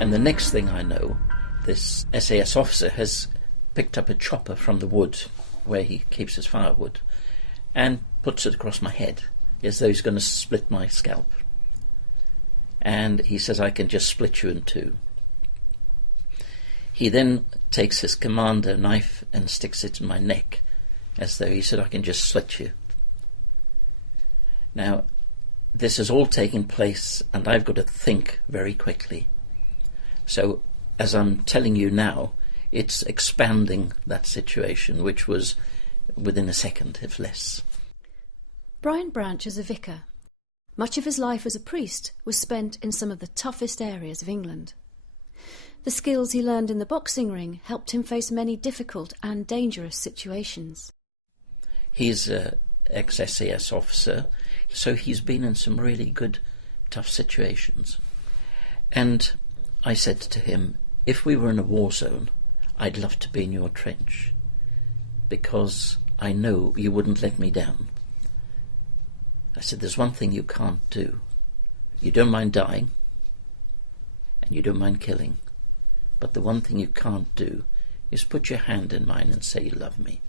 And the next thing I know, this SAS officer has picked up a chopper from the wood where he keeps his firewood and puts it across my head as though he's going to split my scalp. And he says, I can just split you in two. He then takes his commander knife and sticks it in my neck as though he said, I can just slit you. Now, this is all taking place and I've got to think very quickly. So, as I'm telling you now, it's expanding that situation, which was within a second, if less. Brian Branche is a vicar. Much of his life as a priest was spent in some of the toughest areas of England. The skills he learned in the boxing ring helped him face many difficult and dangerous situations. He's an ex-SAS officer, so he's been in some really good, tough situations. And I said to him, if we were in a war zone, I'd love to be in your trench, because I know you wouldn't let me down. I said, there's one thing you can't do. You don't mind dying, and you don't mind killing. But the one thing you can't do is put your hand in mine and say you love me.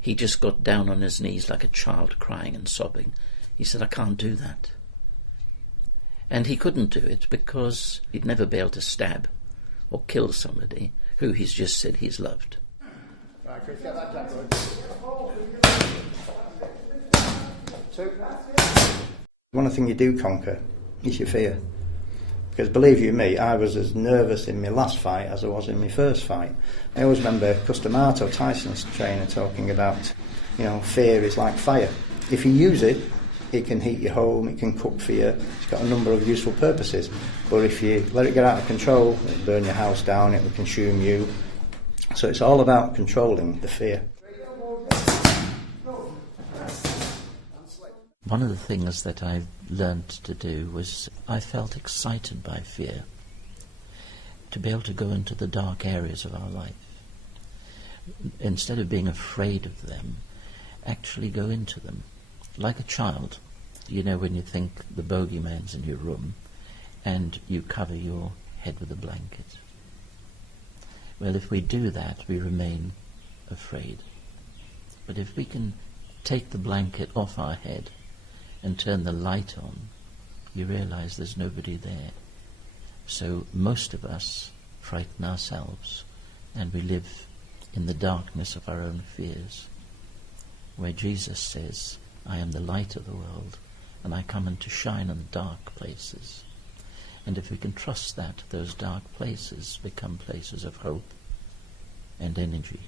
He just got down on his knees like a child, crying and sobbing. He said, I can't do that. And he couldn't do it because he'd never be able to stab or kill somebody who he's just said he's loved. Right, Chris, get that jack going. One thing you do conquer is your fear. Because believe you me, I was as nervous in my last fight as I was in my first fight. I always remember Custamato, Tyson's trainer, talking about, fear is like fire. If you use it, it can heat your home, it can cook for you, it's got a number of useful purposes. But if you let it get out of control, it'll burn your house down, it will consume you. So it's all about controlling the fear. One of the things that I learned to do was I felt excited by fear, to be able to go into the dark areas of our life. Instead of being afraid of them, actually go into them. Like a child, when you think the bogeyman's in your room and you cover your head with a blanket. Well, if we do that, we remain afraid. But if we can take the blanket off our head and turn the light on, you realize there's nobody there. So most of us frighten ourselves and we live in the darkness of our own fears, where Jesus says, I am the light of the world and I come in to shine in dark places. And if we can trust that, those dark places become places of hope and energy.